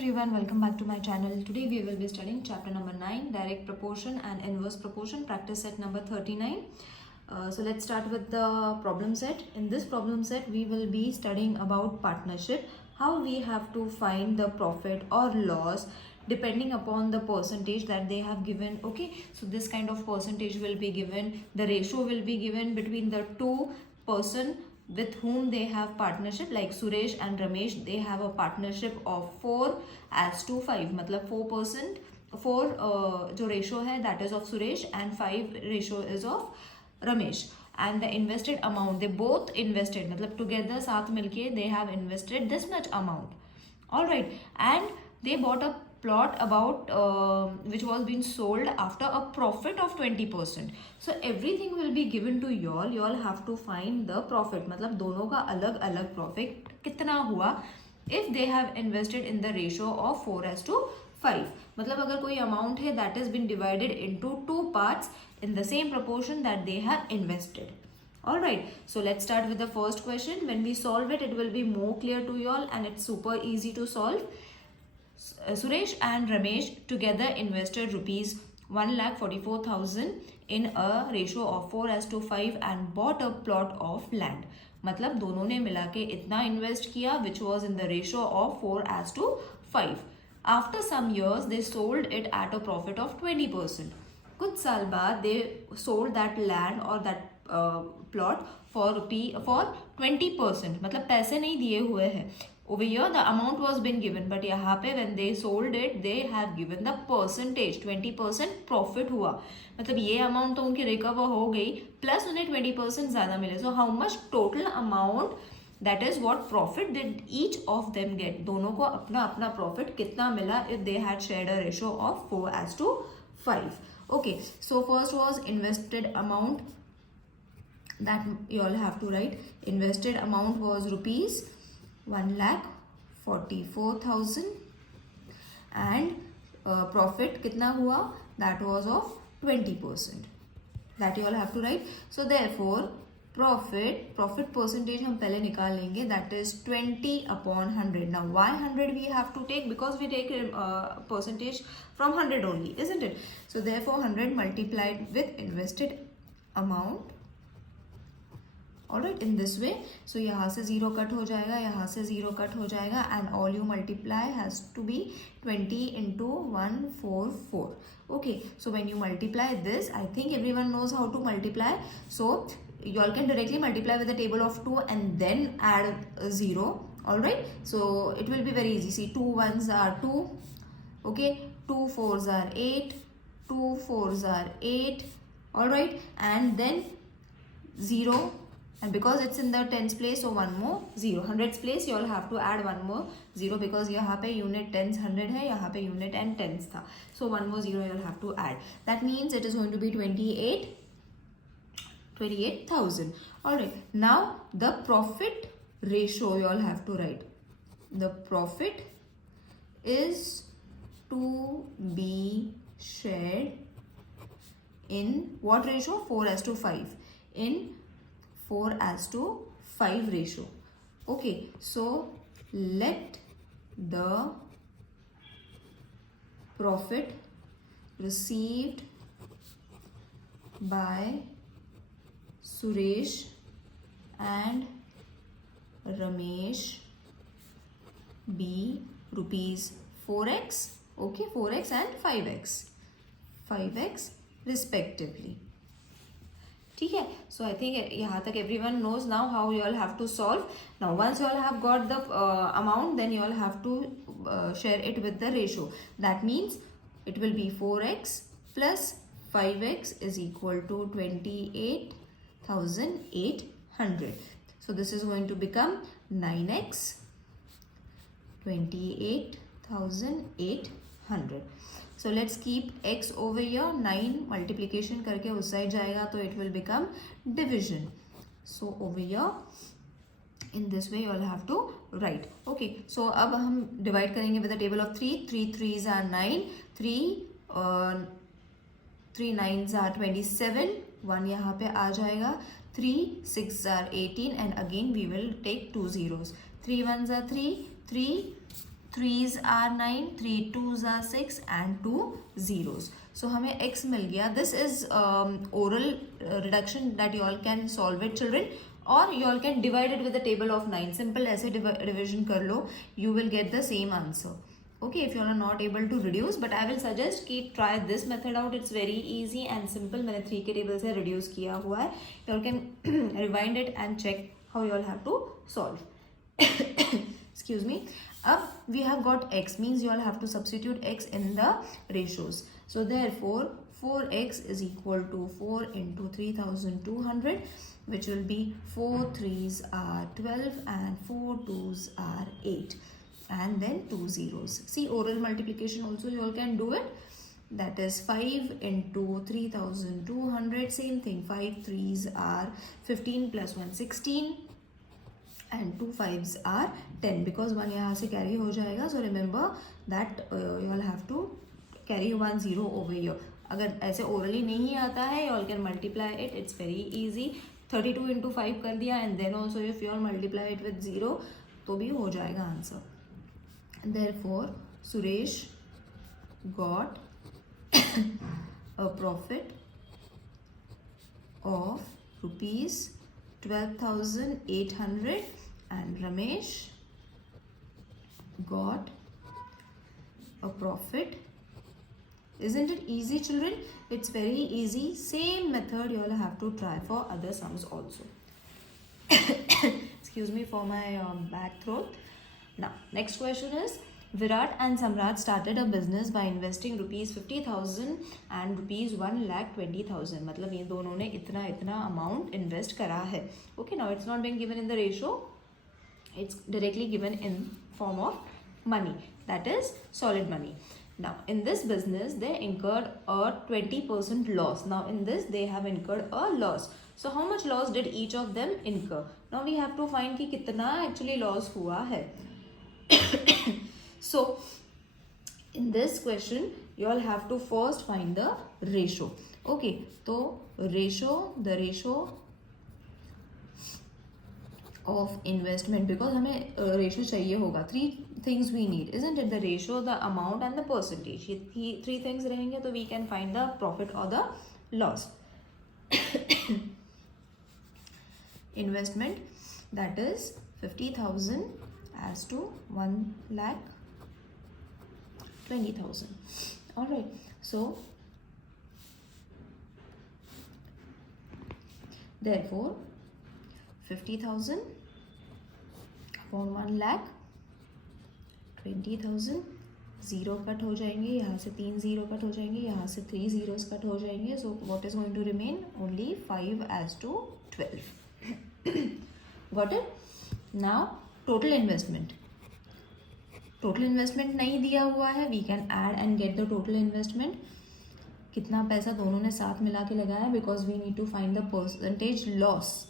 everyone, welcome back to my channel. Today we will be studying chapter number 9, direct proportion and inverse proportion, practice set number 39. So let's start with the problem set. In this problem set we will be studying about partnership, how we have to find the profit or loss depending upon the percentage that they have given. Okay, so this kind of percentage will be given, the ratio will be given between the two person with whom they have partnership. Like Suresh and Ramesh, they have a partnership of 4:5, मतलब 4%, 4 जो ratio है that is of Suresh and 5 ratio is of Ramesh. And the invested amount, they both invested, मतलब together साथ मिलके they have invested this much amount. Alright, and they bought a plot about which was being sold after a profit of 20%. So everything will be given to y'all. Y'all have to find the profit. मतलब दोनों का अलग अलग profit कितना हुआ if they have invested in the ratio of 4:5. मतलब अगर कोई amount है that has been divided into two parts in the same proportion that they have invested. Alright, so let's start with the first question. When we solve it, it will be more clear to y'all and it's super easy to solve. Suresh and Ramesh together invested rupees 1,44,000 in a ratio of 4:5 and bought a plot of land. मतलब दोनों ने मिला के इतना invest किया which was in the ratio of 4:5. After some years they sold it at a profit of 20%. कुछ साल बाद they sold that land or that plot for 20%. मतलब पैसे नहीं दिए हुए हैं. Over here the amount was been given, but यहाँ पे when they sold it they have given the percentage, 20% profit हुआ. मतलब ये amount तो उनकी recover हो गई plus उन्हें 20% ज़्यादा मिले. So how much total amount, that is what profit did each of them get. दोनों को अपना अपना profit कितना मिला if they had shared a ratio of 4:5. Okay, so first was invested amount, that you all have to write. Invested amount was rupees 1,44,000 and profit कितना हुआ, that was of 20%. That you all have to write. So therefore profit percentage हम पहले निकाल लेंगे, that is 20/100. Now why 100 we have to take? Because we take percentage from 100 only, isn't it? So therefore 100 multiplied with invested amount. Alright, in this way. So यहाँ से 0 cut हो जाएगा, यहाँ से 0 कट हो जाएगा and all you multiply has to be 20 into 144. Okay, so when you multiply this, I think everyone knows how to multiply. So you all can directly multiply with the table of 2 and then add a 0. Alright, so it will be very easy. See, 2 1s are 2. Okay, 2 4s are 8. 2 4s are 8. Alright, and then 0. And because it's in the tens place, so one more 0. Hundreds place, you all have to add one more 0 because यहाँ पे unit tens 100 है, यहाँ पे unit and tens था. So one more 0 you all have to add. That means it is going to be 28,000. Alright, now the profit ratio you all have to write. The profit is to be shared in what ratio? 4:5. In 4:5 ratio. Okay, so let the profit received by Suresh and Ramesh be rupees 4x. Okay, 4x and 5x respectively. ठीक है, so I think यहाँ तक everyone knows now how you all have to solve. Now once you all have got the amount, then you all have to share it with the ratio. That means it will be 4x plus 5x is equal to 28,800. So this is going to become 9x 28,800. So let's keep x over here. 9 multiplication करके उस side जाएगा तो it will become division. So over here in this way you all have to write. Okay, so अब हम divide करेंगे with the table of 3. 3 3s are 9. 3 9s are 27. 1 यहाँ पे आ जाएगा. 3 6s are 18 and again we will take 2 zeros. 3 1s are 3. 3 3s are 9, 3 2s are 6 and 2 zeros. So हमें x मिल गया. This is oral reduction that you all can solve it children, or you all can divide it with the table of 9. Simple ऐसे division कर लो, you will get the same answer. Okay, if you are not able to reduce, but I will suggest कि try this method out. It's very easy and simple. मैंने 3 के table से reduce किया हुआ है. You all can rewind it and check how you all have to solve. Excuse me. Up we have got x, means you all have to substitute x in the ratios. So therefore 4x is equal to 4 into 3200, which will be 4 3s are 12 and 4 2s are 8, and then 2 zeros. See, oral multiplication also you all can do it. That is 5 into 3200, same thing. 5 3s are 15 plus 1 16 and 2 5s are 10, because 1 यहाँ से carry हो जाएगा. So remember that you all have to carry 1 0 over here. अगर ऐसे orally नहीं आता है, you all can multiply it. It's very easy. 32 into 5 कर दिया, and then also if you all multiply it with 0 तो भी हो जाएगा answer. Therefore Suresh got a profit of rupees 12,800 and Ramesh got a profit. Isn't it easy children? It's very easy. Same method you all have to try for other sums also. Excuse me for my bad throat. Now next question is, Virat and Samrat started a business by investing rupees 50,000 and rupees 1,20,000. मतलब ये दोनों ने इतना इतना amount invest करा है. Okay, now it's not being given in the ratio. It's directly given in form of money. That is solid money. Now in this business they incurred a 20% loss. Now in this they have incurred a loss. So how much loss did each of them incur? Now we have to find कि कितना actually loss हुआ है. So in this question you all have to first find the ratio. Okay, so the ratio of investment, because हमें ratio चाहिए होगा. 3 things we need, isn't it? The ratio, the amount and the percentage. ये 3 things रहेंगे तो we can find the profit or the loss. Investment, that is 50,000 as to 1,20,000. All right, so therefore 50,000 upon 1,20,000, 0 cut हो जाएंगे, यहाँ से 3 0 cut हो जाएंगे, यहाँ से 3 zeros कट हो जाएंगे. So what is going to remain? Only 5 as to 12. Got it? Now total investment. Total investment नहीं दिया हुआ है. We can add and get the total investment. कितना पैसा दोनों ने साथ मिला के लगाया, because we need to find the percentage loss.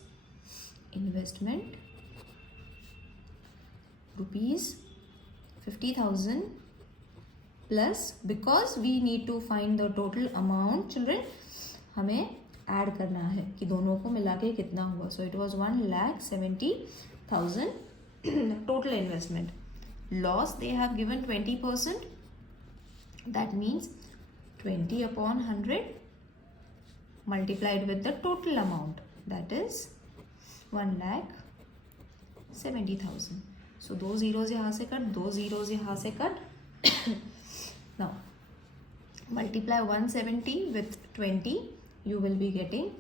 Investment rupees 50,000 plus, because we need to find the total amount children, हमें ऐड करना है कि दोनों को मिला के कितना हुआ. So it was 1,70,000 total investment. Loss they have given 20%. That means 20 upon 100 multiplied with the total amount, that is 1,70,000. So 2 zeros यहाँ से कट, 2 zeros यहाँ से cut. Now multiply 170 with 20, you will be getting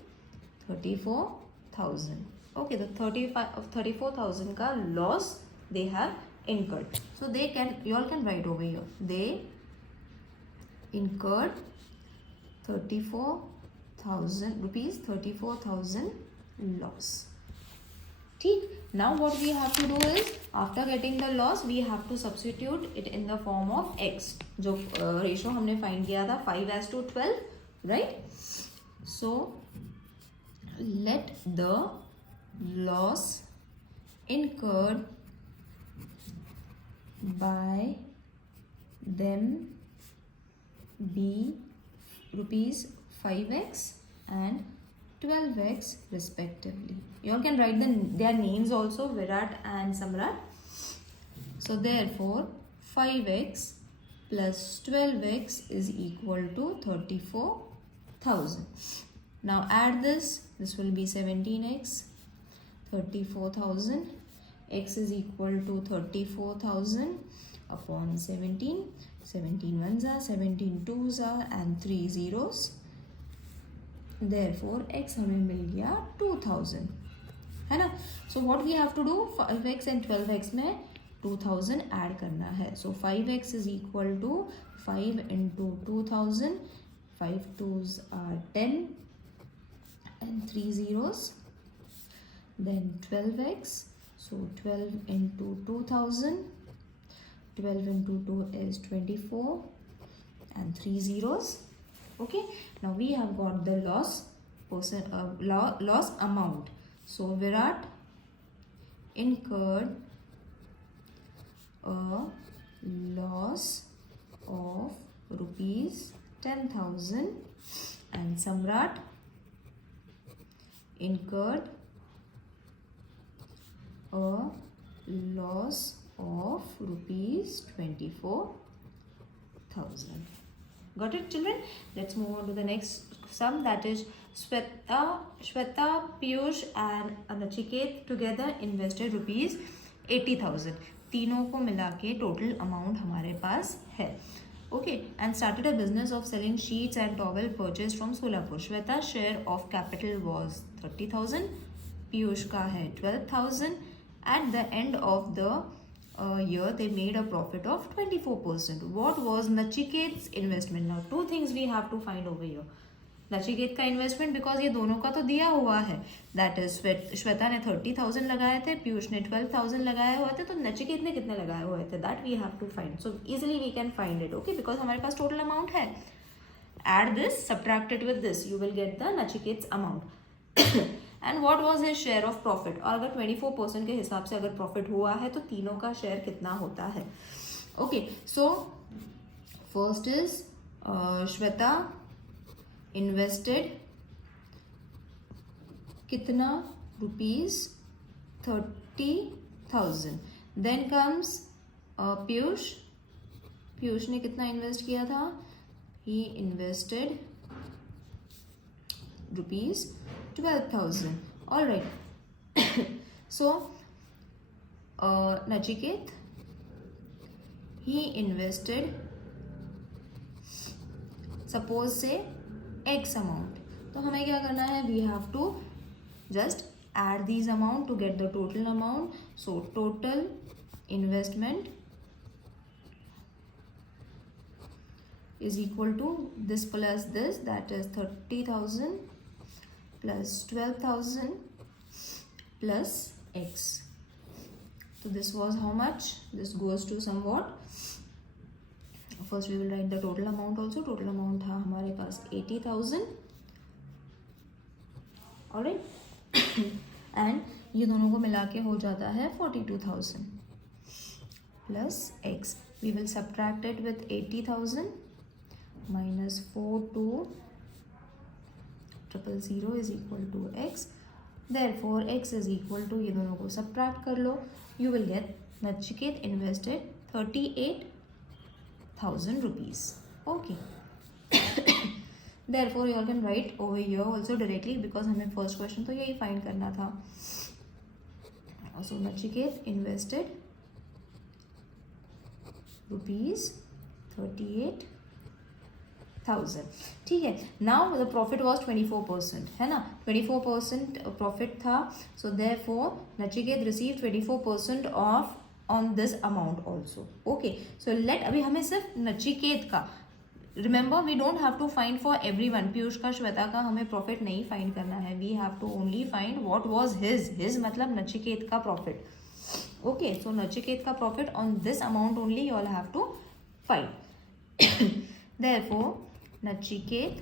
34,000. Okay, the 34,000 का loss they have incurred. So they can, you all can write over here, they incurred 34,000 rupees, 34,000 loss. ठीक. Now what we have to do is, after getting the loss we have to substitute it in the form of x. जो ratio हमने find किया था 5 as to 12, right? So let the loss incurred by them be rupees 5x and 12x respectively. You all can write their names also, Virat and Samrat. So therefore 5x plus 12x is equal to 34,000. Now add this will be 17x, 34,000, x is equal to 34,000 upon 17. 17 ones are, 17 twos are and 3 zeros. Therefore x हमें मिल गया 2000, है ना. So what we have to do, 5x and 12x में 2000 add करना है. So 5x is equal to 5 into 2000. 5 twos are 10 and 3 zeros. Then 12x. So 12 into 2000. 12 into 2 is 24 and 3 zeros. Okay. Now we have got the loss amount. So Virat incurred a loss of rupees 10,000 and Samrat incurred a loss of rupees 24,000. Got it, children? Let's move on to the next sum, that is Shweta, Piyush and Nachiket together invested rupees 80,000. तीनों को मिला के total amount हमारे पास है. Okay, and started a business of selling sheets and towel purchased from Solapur. Shweta's share of capital was 30,000. Piyush का है 12,000. At the end of the year, they made a profit of 24%. What was Nachiket's investment? Now, two things we have to find over here. Nachiket का investment, because ये दोनों का तो दिया हुआ है, दैट इज श्वेता ने 30,000 लगाए थे, पीयूष ने 12,000 लगाए हुए थे, तो नचिकेत ने कितने लगाए हुए थे, that we have to find. So easily we can find it. Okay, because हमारे पास टोटल अमाउंट है. Add this, subtract it with this, you will get the Nachiket's amount. And what was his share of profit. और अगर 24% के हिसाब से अगर profit हुआ है तो तीनों का शेयर कितना होता है. Okay, so first is Shweta invested कितना, rupees 30,000. Then comes Piyush. Piyush ने कितना इन्वेस्ट किया था, he invested rupees 12,000. All right. So Nachiket, he invested suppose say x amount. तो हमें क्या करना है, we have to just add these amount to get the total amount. So total investment is equal to this plus this, that is 30,000 plus 12,000 plus x. So this was how much? This goes to somewhat. First we will write the total amount also. Total amount था हमारे पास 80,000. Alright. And ये दोनों को मिला के हो जाता है 42,000 plus x. We will subtract it with 80,000 minus 42,000 is equal to x. Therefore x is equal to, ये दोनों को subtract कर लो, you will get Nachiket invested 38,000 rupees. Okay. Therefore you can write over here also directly, because हमें first question तो यही find करना था. So Nachiket invested rupees 38,000. ठीक है. Now the profit was 24%, है ना. 24% profit था. So therefore Nachiket received 24% of on this amount also. Okay, so let, अभी हमें सिर्फ नचिकेत का, remember we don't have to find for everyone. Piyush का, श्वेता का हमें प्रॉफिट नहीं फाइंड करना है. we have to only find what was his मतलब नचिकेत का प्रॉफिट. Okay, so नचिकेत का profit on this amount only you all have to find. Therefore Nachiket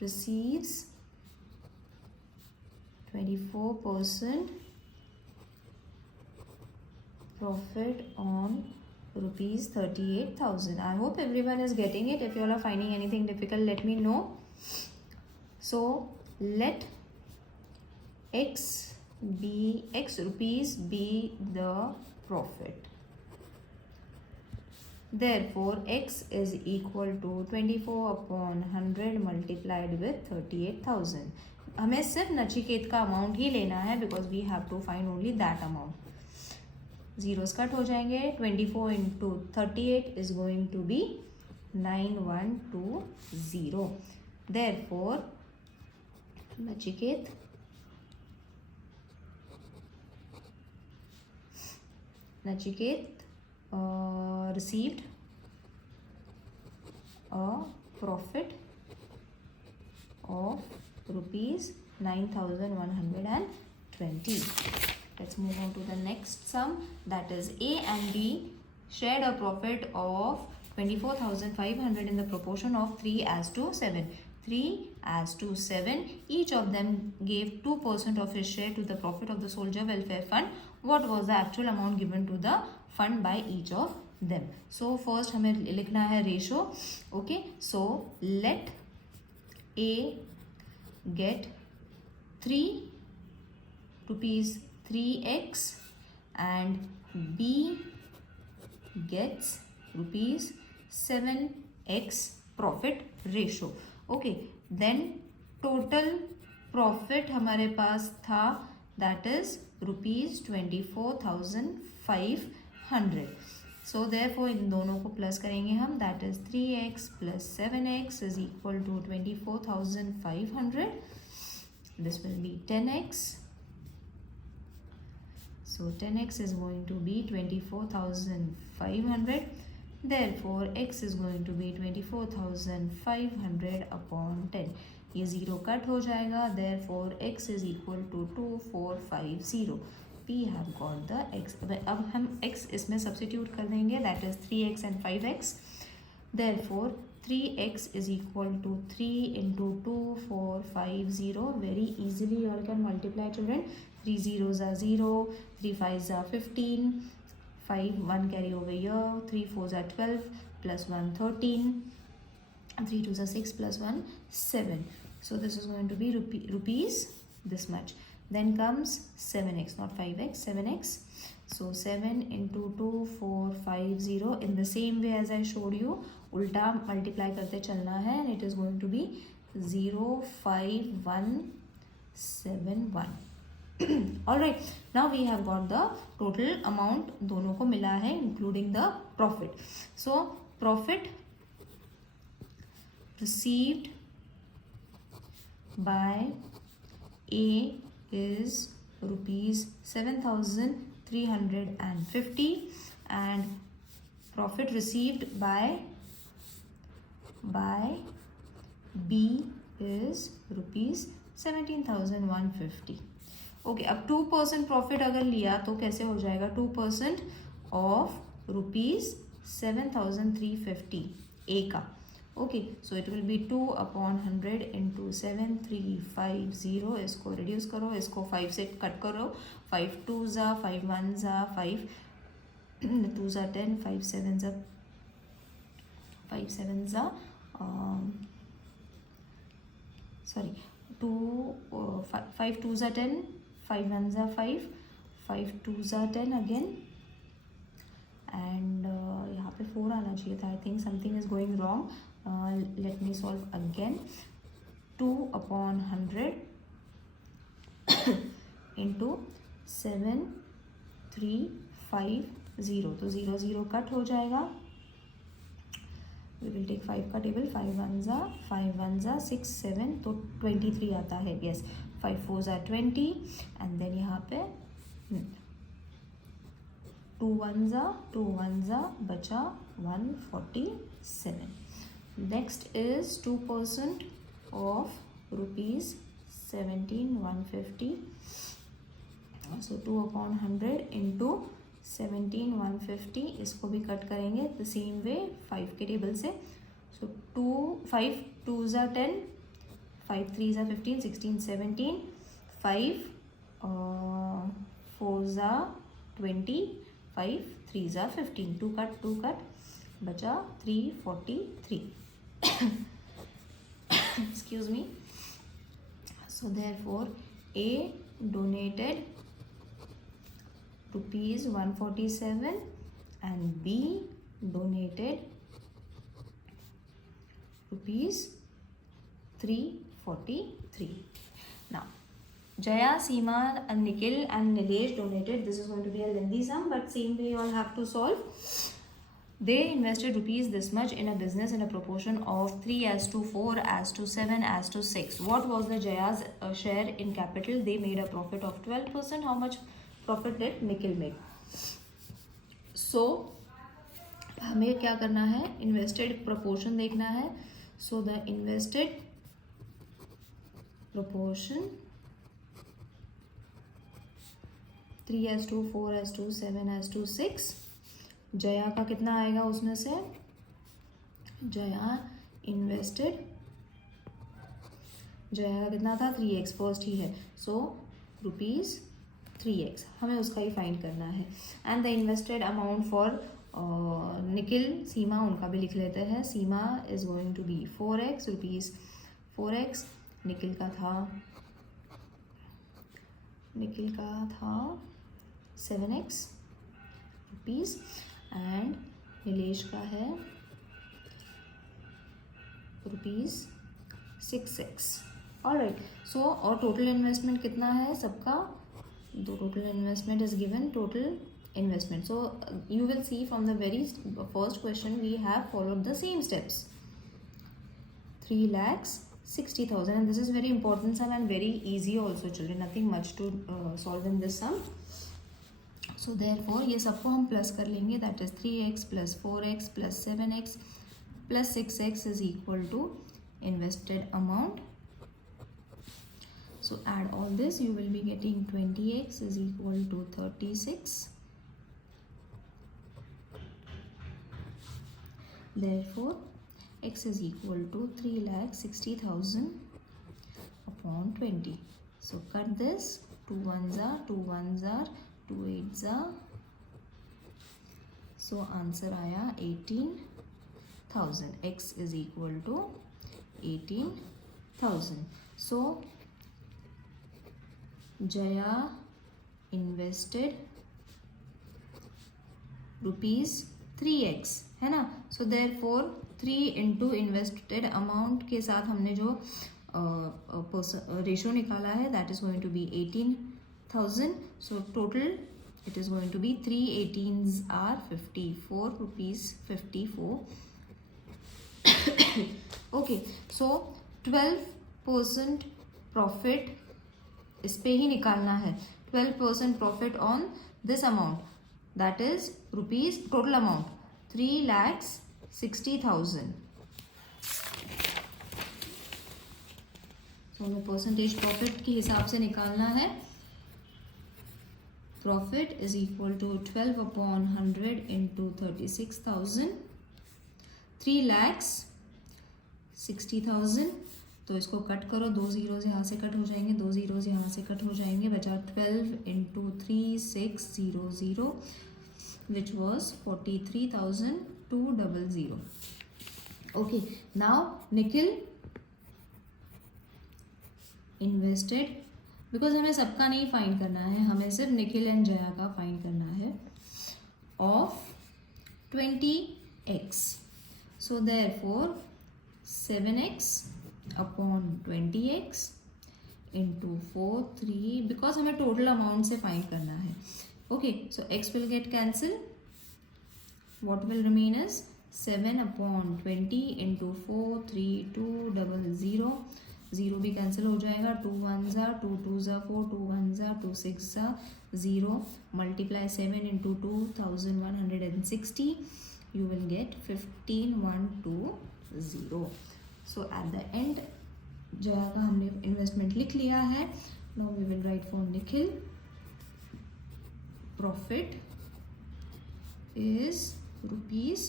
receives 24% profit on rupees 38,000. I hope everyone is getting it. If you all are finding anything difficult, let me know. So let x rupees be the profit. Therefore, x is equal to 24/100 multiplied with 38,000. हमें सिर्फ नचिकेत का amount ही लेना है because we have to find only that amount. Zeros cut हो जाएंगे. 24 into 38 is going to be 9120. Therefore, Nachiket received a profit of rupees 9,120. Let's move on to the next sum, that is A and B shared a profit of 24,500 in the proportion of 3:7. 3:7. Each of them gave 2% of his share to the profit of the soldier welfare fund. What was the actual amount given to the fund by each of them? So first हमें लिखना है ratio. Okay, so let A get 3 rupees 3x and B gets rupees 7x profit ratio. Okay, then total profit हमारे पास था that is rupees 24,500. So therefore इन दोनों को plus करेंगे हम, that is 3x plus 7x is equal to 24,500. This will be 10x. So 10x is going to be 24,500. Therefore x is going to be 24,500 upon 10. ये zero cut हो जाएगा. Therefore x is equal to 2450. We have got the x. अब हम x इसमें substitute कर देंगे, that is 3x and 5x. Therefore 3x is equal to 3 into 2450. Very easily you all can multiply, children. 3 zeros are 0, 3 5s are 15, 5 1 carry over here, 3 4s are 12 plus 1 13, 3 2s are 6 plus 1 7. So this is going to be rupees this much. Then comes 7x, not 5x, 7x. So 7 into 2450. In the same way as I showed you, उल्टा multiply करते चलना है, and it is going to be 05171. Alright, now we have got the total amount दोनों को मिला है including the profit. So profit received by A is rupees 7,350 and profit received by B is rupees 17,150. Okay, अब 2% profit अगर लिया तो कैसे हो जाएगा? 2% ऑफ रुपीज़ 7,350 ए का. Okay, so it will be 2/100 into 7,350. इसको रिड्यूस करो, इसको 5 से कट करो. 5 2s are 5 1s are 5 2s are 10, 5 7s are 5 7s are sorry 2 5 2s are 10, 5 1s are 5, 5 2s are 10 again, and यहाँ पे 4 आना चाहिए था. I think something is going wrong. Let me solve again. 2/100 into 7,350. तो 0 0 cut हो जाएगा. We will take 5 का table. 5 1s are 5 1s are 6 7, तो 23 आता है. Yes, 5 4s are 20, and then यहाँ पे 2 1s are बचा 147. Next is 2% of rupees 17,150. So 2/100 into 17,150. इसको भी कट करेंगे द सेम वे 5 के टेबल से. सो 5 2s are 10, 5 3s are 15, 16 17, 5 4s are 20, 5 3s are 15. 2 cut बचा 343. Excuse me. So therefore A donated rupees 147 and B donated rupees 343. Now Jaya, Seema, and Nikhil and Nilesh donated. This is going to be a lengthy sum, but same way you all have to solve. They invested rupees this much in a business in a proportion of 3:4:7:6. What was the Jaya's share in capital? They made a profit of 12%. How much profit did Nikhil make? So हमें क्या करना है? Invested proportion देखना है. So the invested proportion 3:4:7:6. Jaya का कितना आएगा उसमें से? जया इन्वेस्टेड, जया का कितना था? 3x, फर्स्ट ही है, सो रुपीज़ 3x हमें उसका ही फाइंड करना है. And the invested amount for Nikhil, Seema, उनका भी लिख लेते हैं. Seema is going to be 4x, rupees 4x. Nikhil का था 7x रुपीज़ एंड नीलेश का है रुपीज़ 6x. ऑलराइट, सो और टोटल इन्वेस्टमेंट कितना है सबका? Total investment is given, total investment. So you will see from the very first question we have followed the same steps. 3,60,000, and this is very important sum and very easy also children, nothing much to solve in this sum. So therefore ये सबको हम plus कर लेंगे. that is 3x plus 4x plus 7x plus 6x is equal to invested amount. So add all this, you will be getting 20x is equal to 36. Therefore x is equal to 3,60,000 upon 20. So cut this, 2 1s are 2 1s are 2 8s are, so answer आया 18,000. x is equal to 18,000. So Jaya invested rupees 3x है ना. So therefore 3 into invested amount के साथ हमने जो ratio निकाला है that is going to be 18,000. So total it is going to be 3 18s are 54 rupees 54. Okay, so 12% profit इस पे ही निकालना है. 12% profit on this amount that is rupees, total amount 3,60,000. तो हमें परसेंटेज प्रॉफिट के हिसाब से निकालना है. Profit is equal to 12/100 into 36,000. 3,60,000. तो इसको कट करो, 2 zeros यहाँ से कट हो जाएंगे, 2 zeros यहाँ से कट हो जाएंगे, बचा 12 into 3600 which was 43,200. Okay, now Nikhil invested, because हमें सबका नहीं फाइंड करना है, हमें सिर्फ निखिल एंड जया का फाइंड करना है, of 20x. So therefore 7x upon 20x into 4 3, because हमें टोटल अमाउंट से फाइंड करना है. Okay, so x will get cancelled. What will remain is 7 upon 20 into 4 3 200. 0 भी cancel हो जाएगा. 2 1s are 2 2s are 4, 2 1s are 2 6s are 0. Multiply 7 into 2,160. You will get 15,120. So at the end Jaya का हमने investment लिख लिया है. Now we will write for Nikhil. Profit is rupees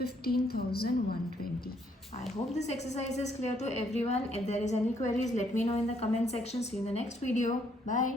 15,120. I hope this exercise is clear to everyone. If there is any queries, let me know in the comment section. See you in the next video. Bye.